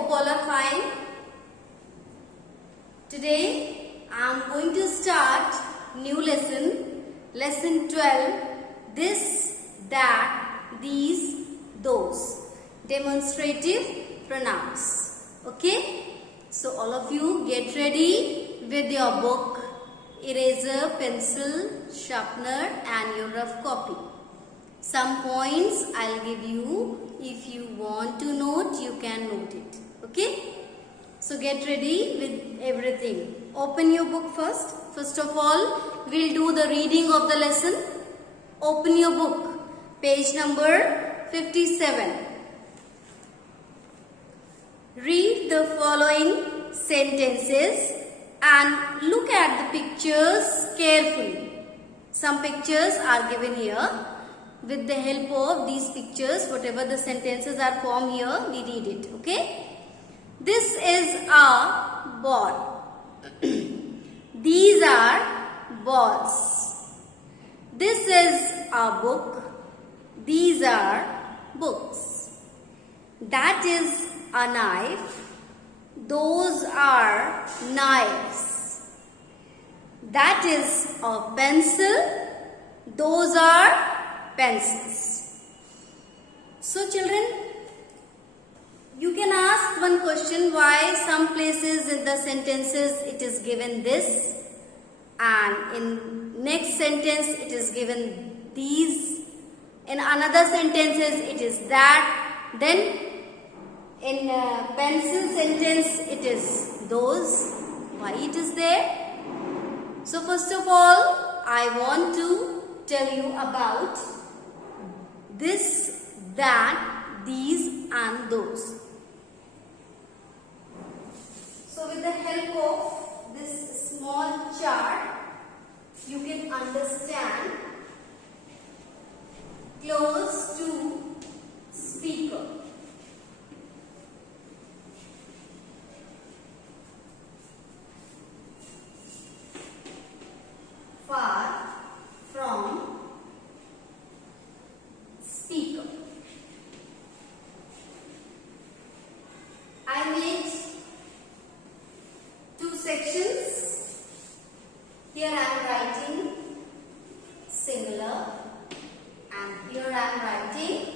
hope all are fine. Today I am going to start new lesson 12, this, that, these, those, demonstrative pronouns. Okay? So all of you get ready with your book, eraser, pencil, sharpener and your rough copy. Some points I'll give you. If you want to note, you can note it. Okay? So get ready with everything. Open your book first. First of all, we'll do the reading of the lesson. Open your book. Page number 57. Read the following sentences and look at the pictures carefully. Some pictures are given here. With the help of these pictures, whatever the sentences are formed here, we read it. Okay? This is a ball. These are balls. This is a book. These are books. That is a knife. Those are knives. That is a pencil. Those are pencils. So children, you can ask one question, why some places in the sentences it is given this and in next sentence it is given these, in another sentences it is that, then in pencil sentence it is those. Why it is there? So first of all, I want to tell you about this, that, these and those. So with the help of this small chart, you can understand. Close to speaker. Far from speaker. I made two sections. Here I am writing singular and here I am writing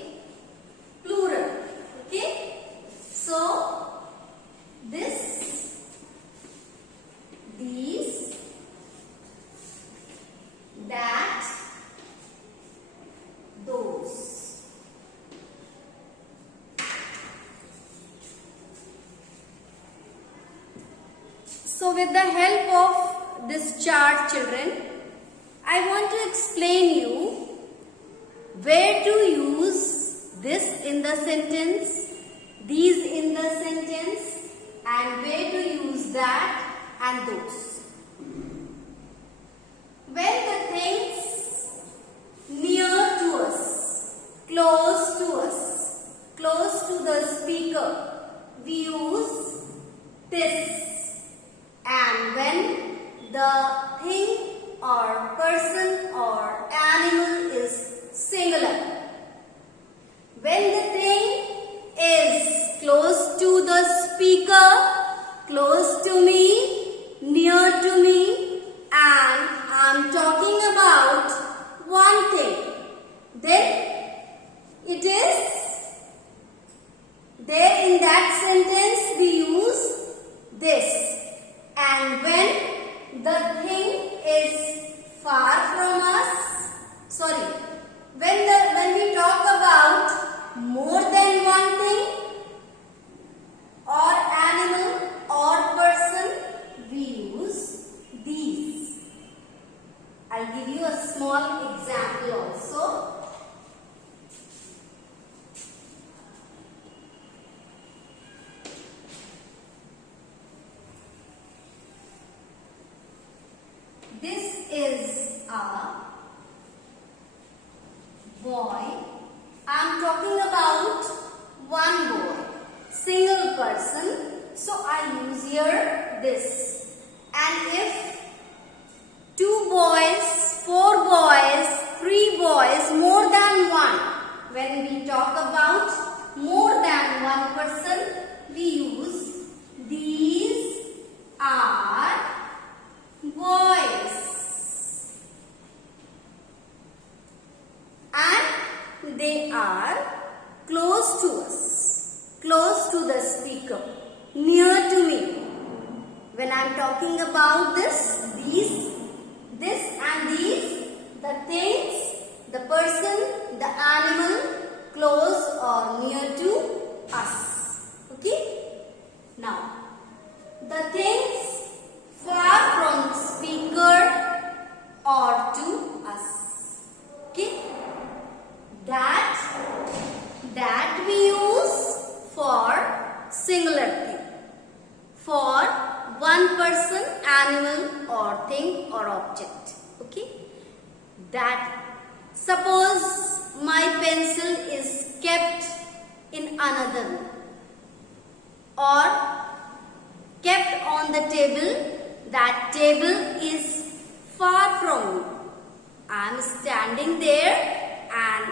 plural. Okay? So, this, these, that, those. So with the help of this chart, children, I want to explain you where to use this in the sentence, these in the sentence, and where to use that and those. When the things near to us, close to the speaker, we use this. And when the thing or person or animal is singular, when the thing is close to the speaker, close to me, near to me, and I am talking about one thing, then it is there in that sentence we use this. And when the thing is far from us, when we talk about more than one thing or animal or person, we use these. I'll give you a small example also. This is a boy. I am talking about one boy, single person. So I use here this. And if two boys, four boys, three boys, more than one, when we talk about more than one person, we use near to me. When I am talking about this and these, the things, the person, the animal, close or near to us. Okay? Now, the things far from speaker or to us. Okay? That we use for singular thing. For one person, animal or thing or object. Okay? That suppose my pencil is kept in another room or kept on the table. That table is far from me. I am standing there and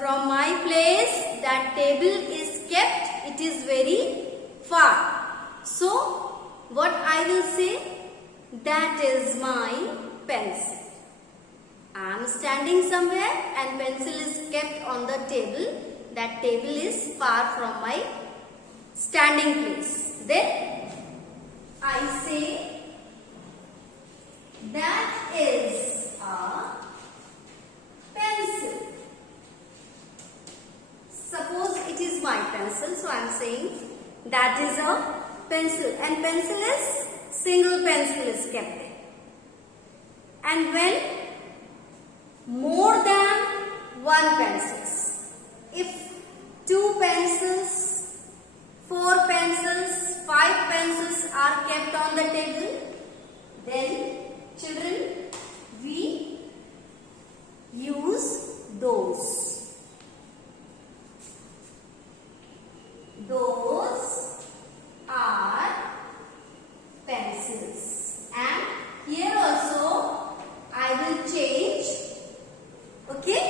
from my place that table is kept. It is very far. So, what I will say? That is my pencil. I am standing somewhere and pencil is kept on the table. That table is far from my standing place. Then, I say that is a pencil. Suppose it is my pencil, so I am saying that is a pencil, and pencil is single pencil is kept there. And when more than one pencils, if 2 pencils, 4 pencils, 5 pencils are kept on the table, then children, we use those. Those are pencils. And here also I will change. Okay?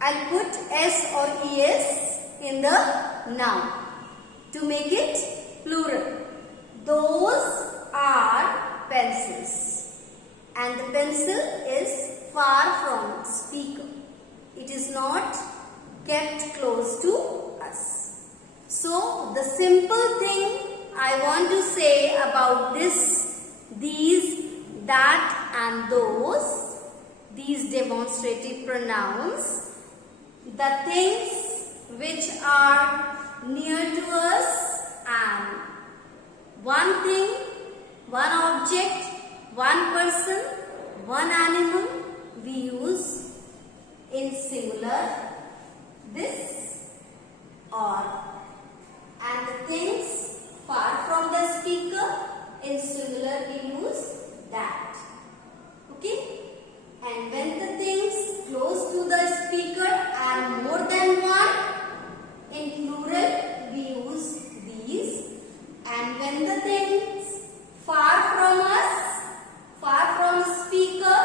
I'll put S or ES in the noun to make it plural. Those are pencils. And the pencil is far from speaker. It is not kept close to us. So, the simple thing I want to say about this, these, that and those, these demonstrative pronouns, the things which are near to us and one thing, one object, one person, one animal, we use in singular this or, and the things far from the speaker in singular we use that. Okay? And when the things close to the speaker and more than one, in plural we use these. And when the things far from us, far from speaker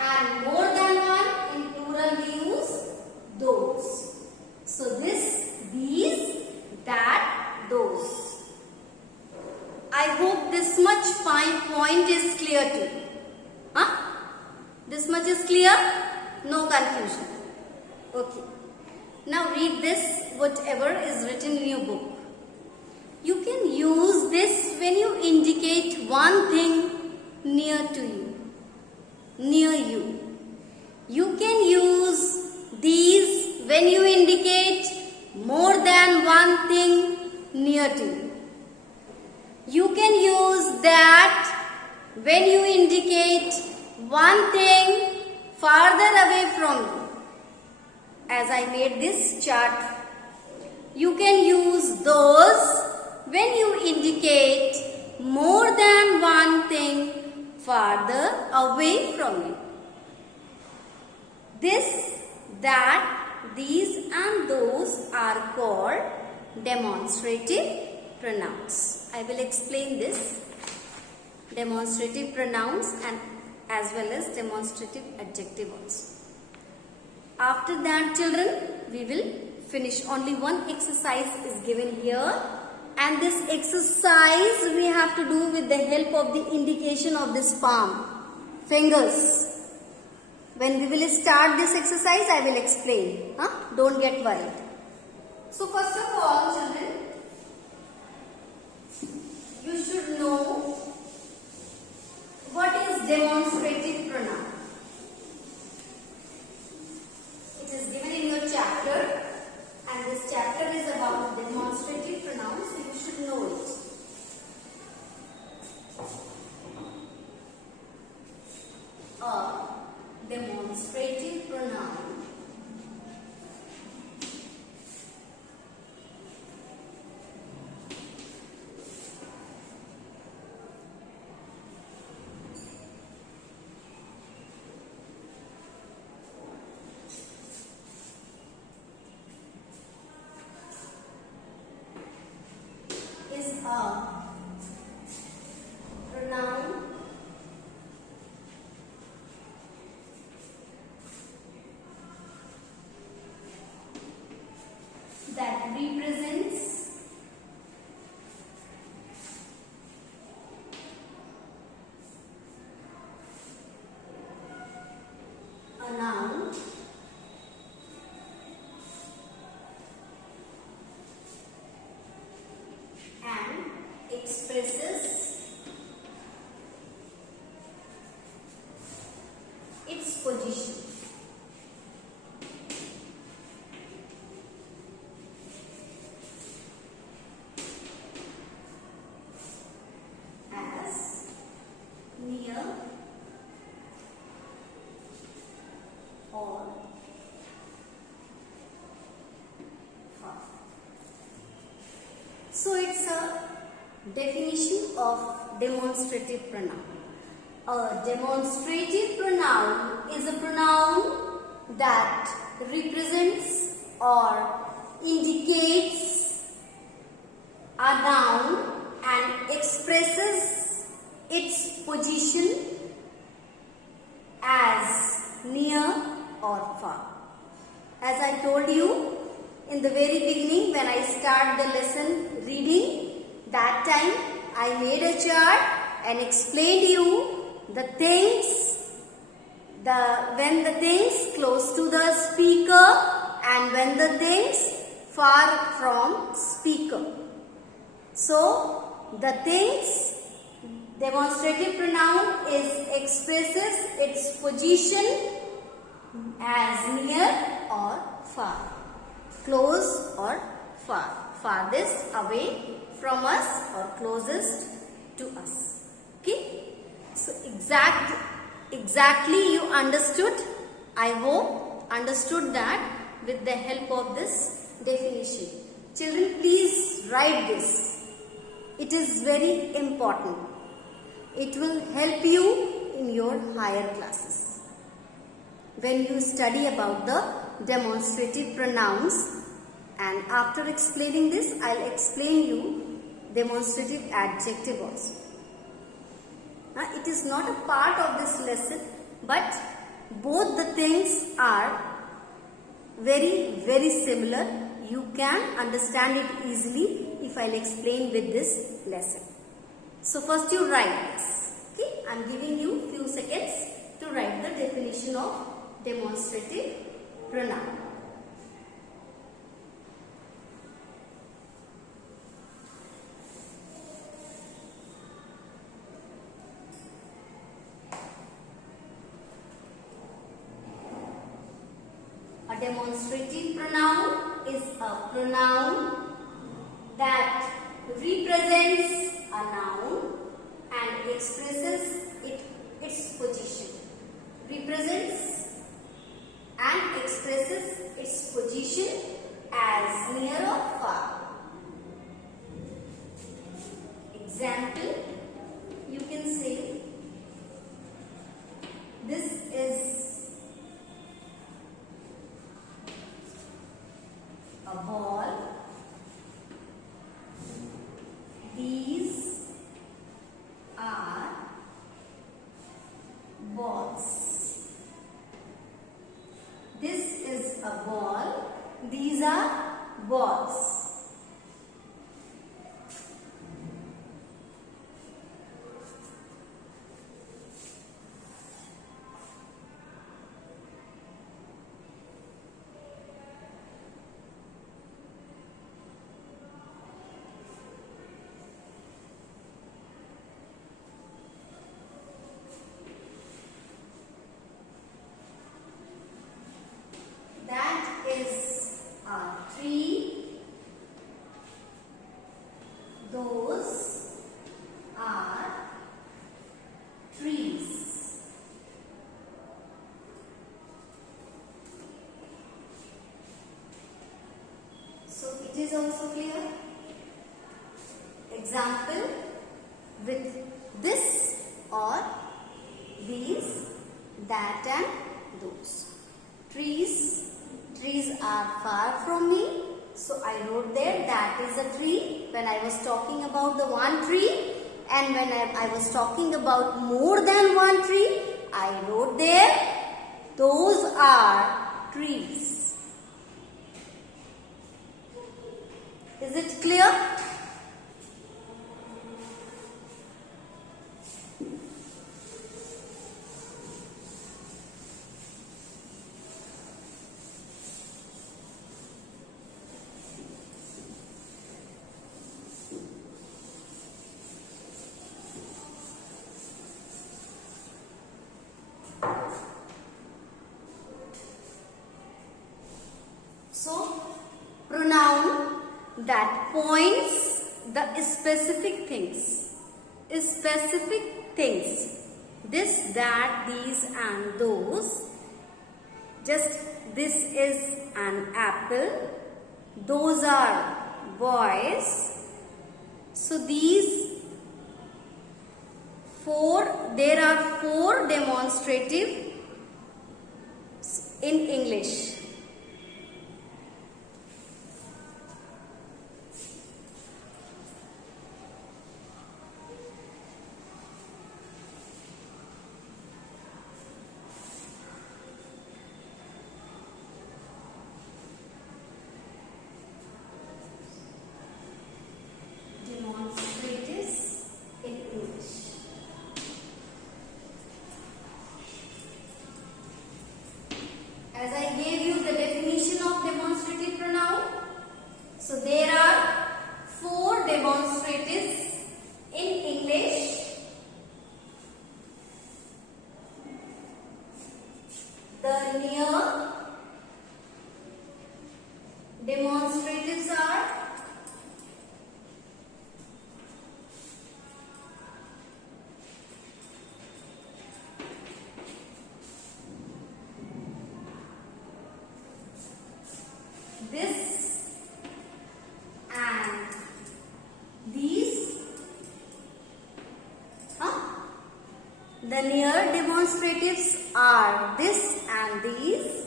and more than one, in plural we use those. So this, these, that, those. I hope this much point is clear to you. Huh? This much is clear? No confusion. Okay. Now read this, whatever is written in your book. You can use this when you indicate one thing near to you, near you. You can use these when you indicate more than one thing near to you. You can use that when you indicate one thing farther away from you. As I made this chart, you can use those when you indicate more than one thing farther away from you. This, that, these and those are called demonstrative pronouns. I will explain this. Demonstrative pronouns and as well as demonstrative adjective also. After that, children, we will finish. Only one exercise is given here, and this exercise we have to do with the help of the indication of this palm, fingers. When we will start this exercise, I will explain. Don't get worried. So first of all, a pronoun that represents a noun and expresses its position. As near or far. So it's a definition of demonstrative pronoun. A demonstrative pronoun is a pronoun that represents or indicates a noun and expresses its position as near or far. As I told you in the very beginning when I start the lesson reading, that time I made a chart and explained you the things, when the things close to the speaker and when the things far from speaker. So the things, demonstrative pronoun expresses its position as near or far, close or far, farthest away from us or closest to us. Okay? So exactly you understood. I hope understood that with the help of this definition. Children, please write this. It is very important. It will help you in your higher classes. When you study about the demonstrative pronouns, and after explaining this, I'll explain you demonstrative adjective also. It is not a part of this lesson, but both the things are very, very similar. You can understand it easily if I'll explain with this lesson. So first you write this. Okay, I'm giving you few seconds to write the definition of demonstrative pronoun. A demonstrative pronoun is a pronoun that represents a noun and expresses its position. Represents and expresses its position as near or far. Example, you can say, this is a ball. These are balls. This is a ball. These are balls. That is a tree. Those are trees. So it is also clear. Example, with this or these, that and those. Trees are far from me. So I wrote there that is a tree when I was talking about the one tree, and when I was talking about more than one tree, I wrote there those are trees. Is it clear? So, pronoun that points the specific things. Specific things. This, that, these and those. Just this is an apple. Those are boys. So these there are four demonstrative in English. Demonstratives in English. As I gave you the definition of demonstrative pronoun, so there are four demonstratives in English. The near demonstratives are this and these. The near demonstratives are this and these,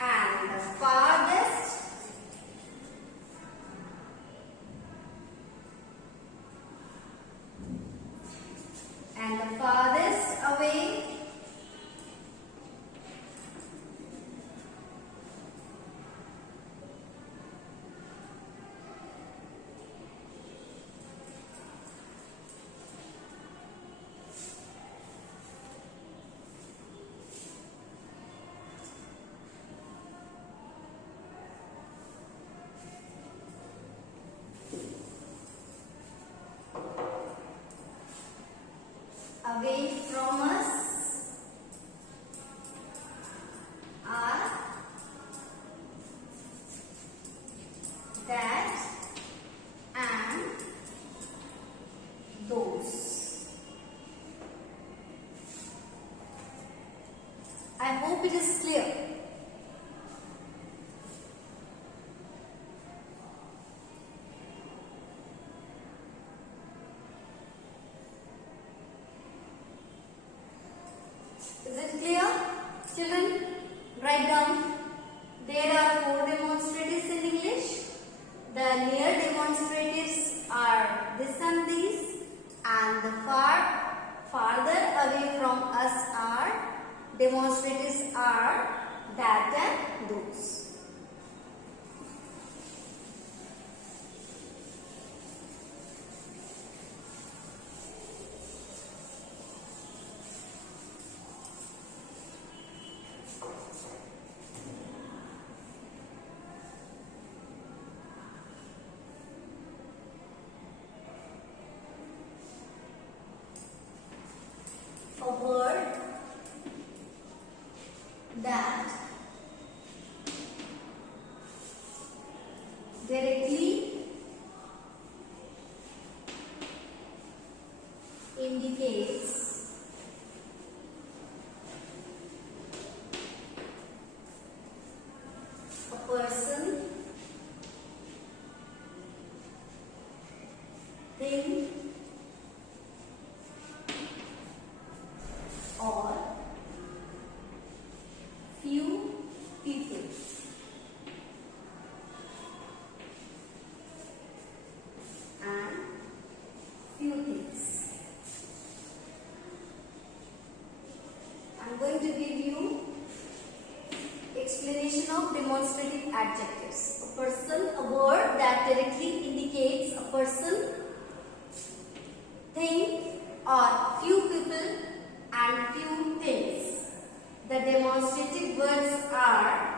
and the farthest away from us are that and those. I hope it is clear. Is it clear? Children, write down. There are four demonstratives in English. The near demonstratives are this and these, and the farther away from us are demonstratives are that and those. A word that person, thing or few people and few things. The demonstrative words are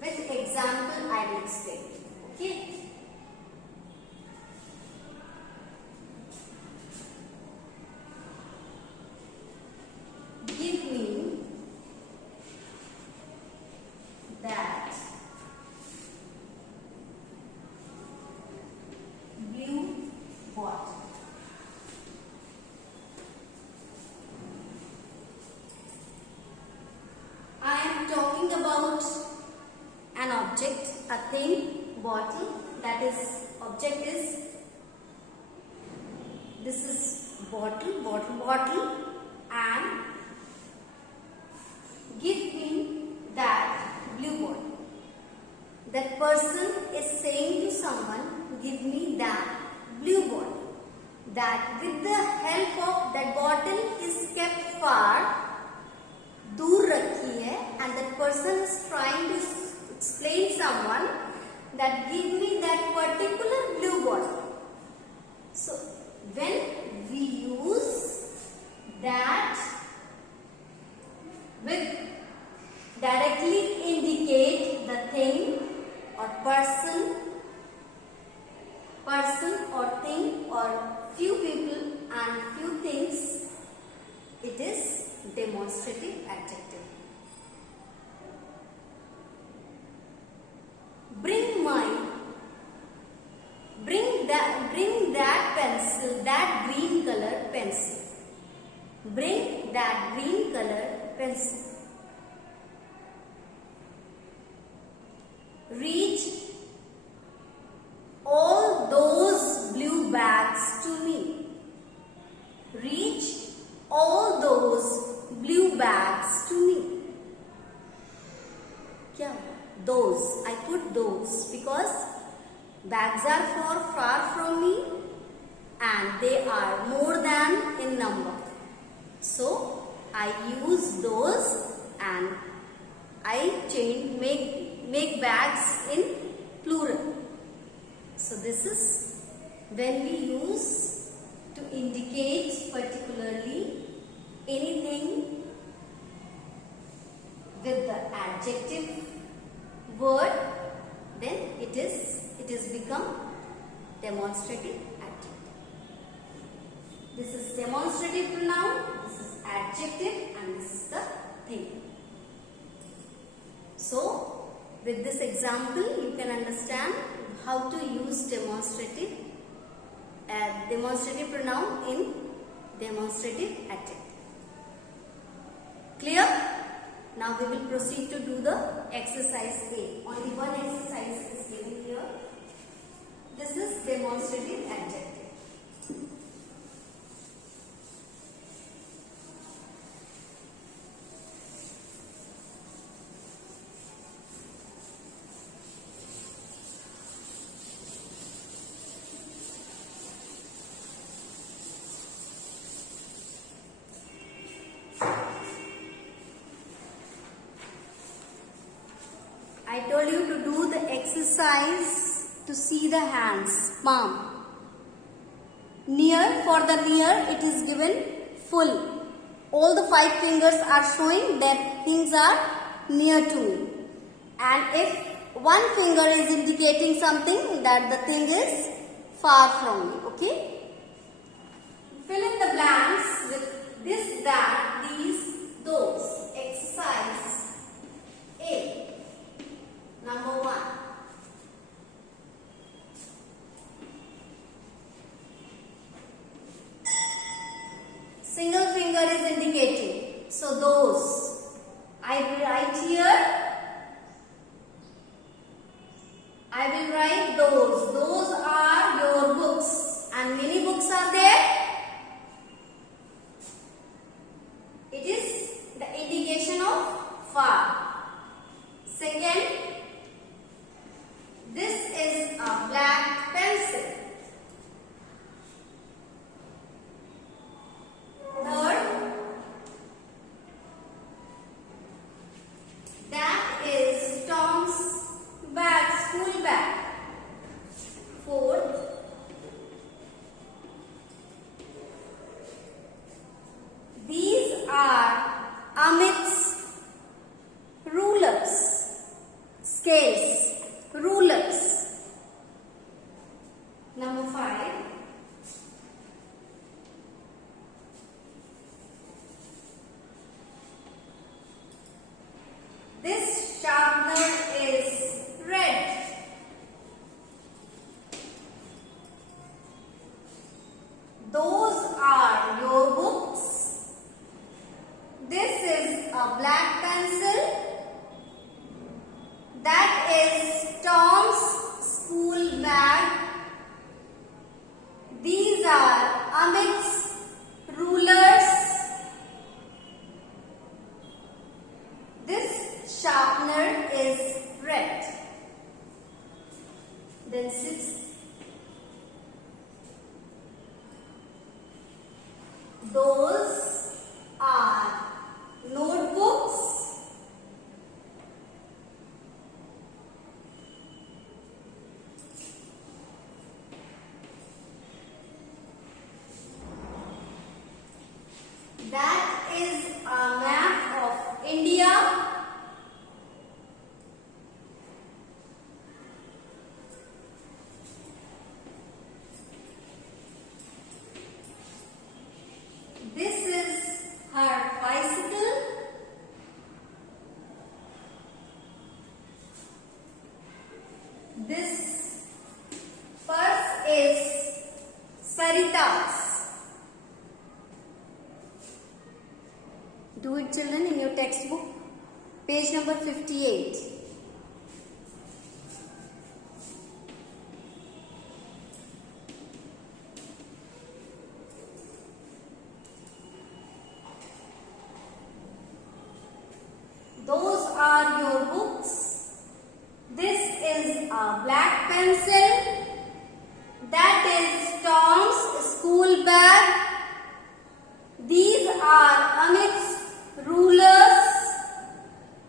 with example I will explain. Okay. Give me that blue bottle. I am talking about an object, a thing, bottle. That is, object is, this is bottle, and give me that blue bottle. That person is saying to someone, give me that blue bottle. That with the help of that bottle is kept far, दूर रखी है, and that person is trying to explain someone that give me that particular blue bottle. So when we use that with directly indicate the thing or person or thing or few people and few things, it is demonstrative adjective. Bring that pencil, that green color pencil. Bring that green color pencil. Reach all those blue bags to me. Reach all those blue bags to me. Kya? Those. I put those because bags are far from me and they are more than in number. So I use those and I make bags in plural. So this is when we use to indicate particularly anything with the adjective word, then it is become demonstrative adjective. This is demonstrative pronoun, this is adjective, and this is the thing. So with this example you can understand how to use demonstrative pronoun in demonstrative adjective. Clear? Now we will proceed to do the exercise A. Only one exercise is given here. This is demonstrative adjective. I told you to do the exercise to see the hands, palm. Near, for the near it is given full. All the 5 fingers are showing that things are near to me. And if one finger is indicating something, that the thing is far from me. Okay? Fill in the blanks with this, that, these, those. Exercise A. Number 1. Single finger is indicating. So those. I will write here. I will write those. Those are your books. And many books are there. It is the indication black pencil. That is Tom's school bag. These are Amit's rulers. This sharpener is red. Then 6. Those are notebooks. That is a map of India. This is her bicycle. This purse is Sarita's. Do it, children, in your textbook. Page number 58. Those are your books. This is a black pencil. That is Tom's school bag. These are Amit's rulers.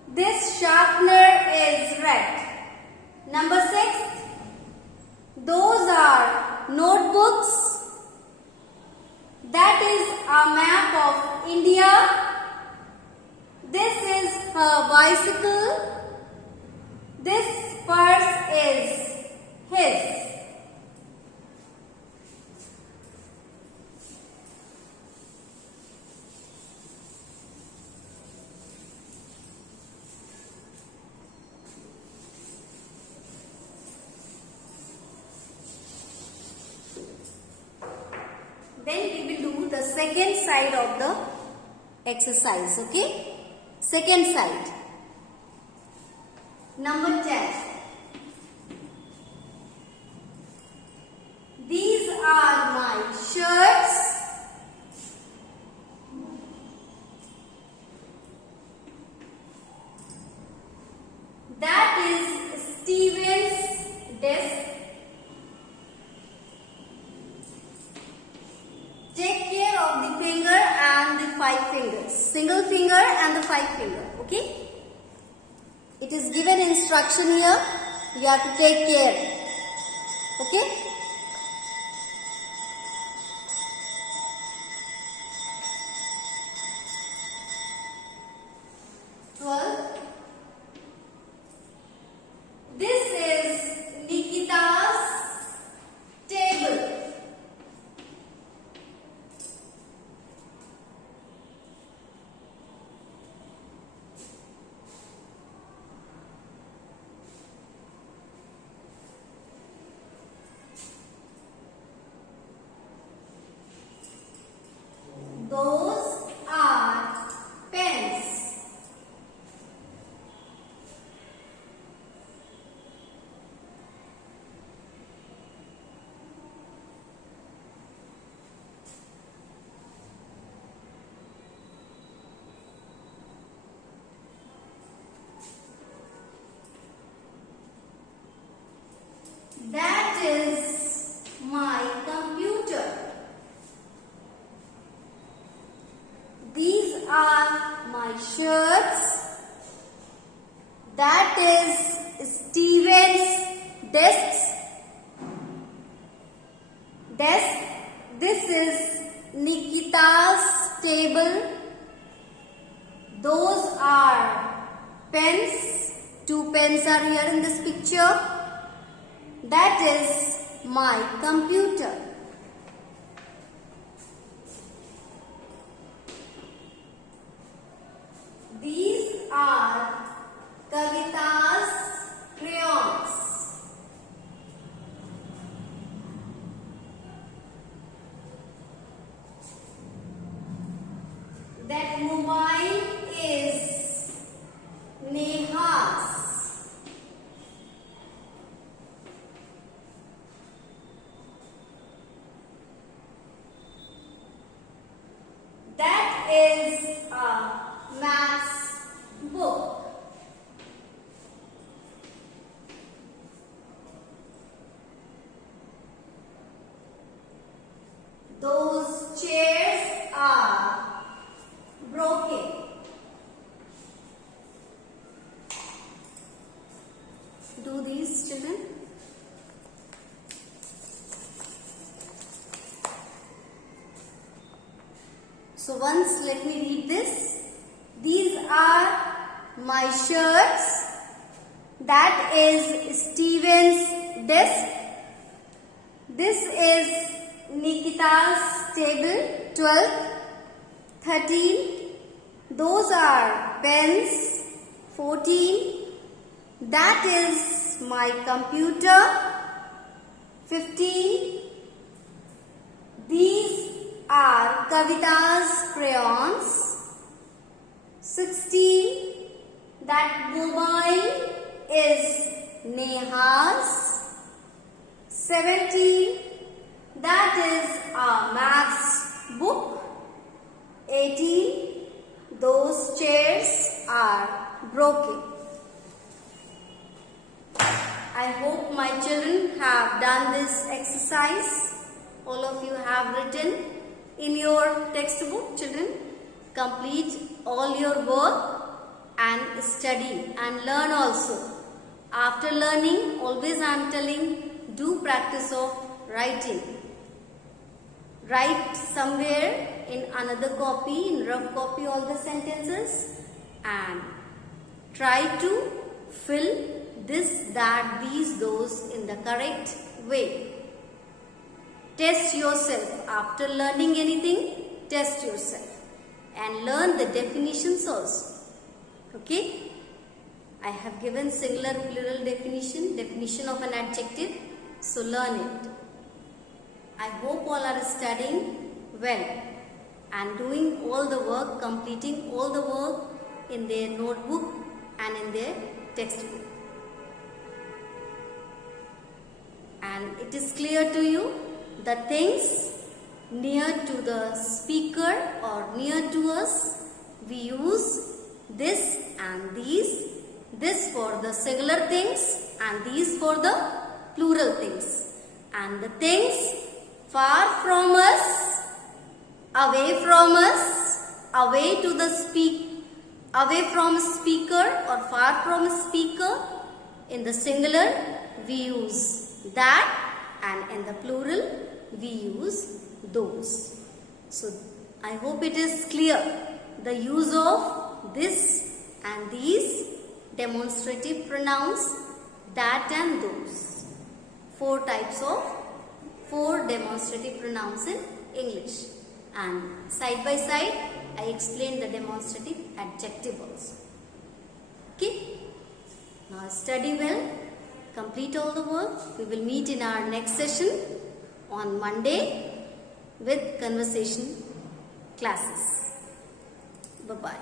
This sharpener is red. Number 6. Those are notebooks. That is a map of India. This is her bicycle. This purse is his. Then we will do the second side of the exercise, okay? Second side. Number 10. These are my shirts. That is Steven's desk. Take care of the finger and the 5 fingers. Single finger and the 5 finger. Okay? It is given instruction here. You have to take care. Okay? This is Nikita's table. Those are pens. That is my computer. These are my shirts. That is Steven's desk. This is Nikita's table. Those are pens. 2 pens are here in this picture. That is my computer. These are Kavita's crayons. That mobile is So once let me read this. These are my shirts. That is Steven's desk. This is Nikita's table, 12, 13. Those are pens, 14. That is my computer, 15. These are Kavita's crayons, 16. That mobile is Neha's, 17. That is our maths book, 18. Those chairs are broken. I hope my children have done this exercise. All of you have written in your textbook, children. Complete all your work and study and learn also. After learning, always I am telling, do practice of writing. Write somewhere in another copy, in rough copy, all the sentences and try to fill this, that, these, those in the correct way. Test yourself. After learning anything, test yourself and learn the definitions also. Okay? I have given singular plural definition of an adjective. So learn it. I hope all are studying well and doing all the work, completing all the work in their notebook and in their textbook. And it is clear to you the things near to the speaker or near to us, we use this and these. This for the singular things and these for the plural things. And the things far from us, away from us, away to the away from speaker or far from speaker. In the singular we use that and in the plural we use those. So I hope it is clear the use of this and these, demonstrative pronouns, that and those. 4 types of 4 demonstrative pronouns in English. And side by side I explained the demonstrative adjective also. Okay? Now study well, complete all the work. We will meet in our next session on Monday with conversation classes. Bye-bye.